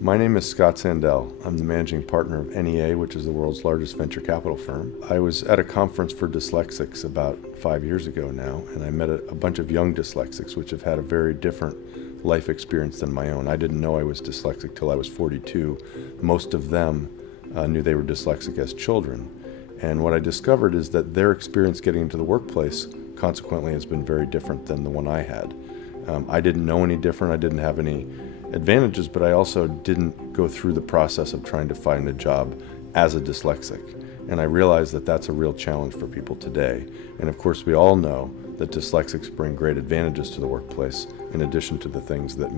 My name is Scott Sandell. I'm the managing partner of NEA, which is the world's largest venture capital firm. I was at a conference for dyslexics about 5 years ago now, and I met a bunch of young dyslexics, which have had a very different life experience than my own. I didn't know I was dyslexic till I was 42. Most of them knew they were dyslexic as children. And what I discovered is that their experience getting into the workplace consequently has been very different than the one I had. I didn't know any different. I didn't have any advantages, but I also didn't go through the process of trying to find a job as a dyslexic. And I realized that that's a real challenge for people today. And of course, we all know that dyslexics bring great advantages to the workplace in addition to the things that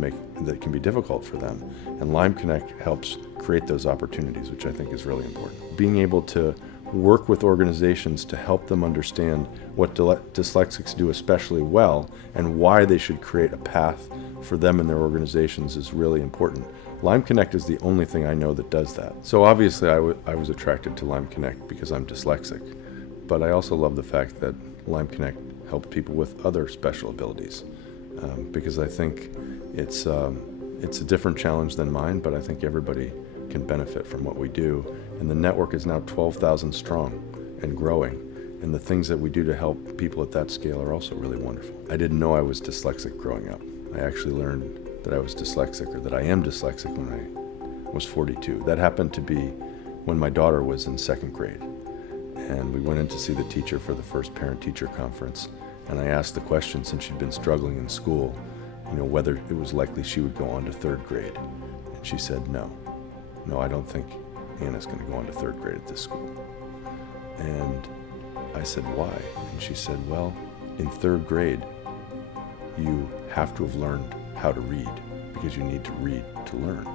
can be difficult for them. And Lime Connect helps create those opportunities, which I think is really important. Being able to work with organizations to help them understand what dyslexics do especially well and why they should create a path for them in their organizations is really important. Lime Connect is the only thing I know that does that. So obviously I was attracted to Lime Connect because I'm dyslexic, but I also love the fact that Lime Connect helps people with other special abilities because I think it's a different challenge than mine, but I think everybody can benefit from what we do. And the network is now 12,000 strong and growing. And the things that we do to help people at that scale are also really wonderful. I didn't know I was dyslexic growing up. I actually learned that I was dyslexic, or that I am dyslexic, when I was 42. That happened to be when my daughter was in second grade. And we went in to see the teacher for the first parent-teacher conference. And I asked the question, since she'd been struggling in school, whether it was likely she would go on to third grade. And she said, no, I don't think Anna's going to go on to third grade at this school. And I said, why? And she said, well, in third grade, you have to have learned how to read because you need to read to learn.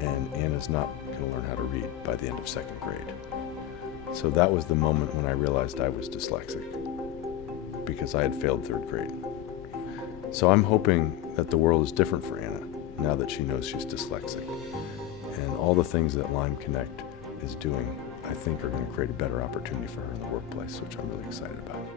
And Anna's not going to learn how to read by the end of second grade. So that was the moment when I realized I was dyslexic because I had failed third grade. So I'm hoping that the world is different for Anna now that she knows she's dyslexic. And all the things that Lime Connect is doing, I think, are going to create a better opportunity for her in the workplace, which I'm really excited about.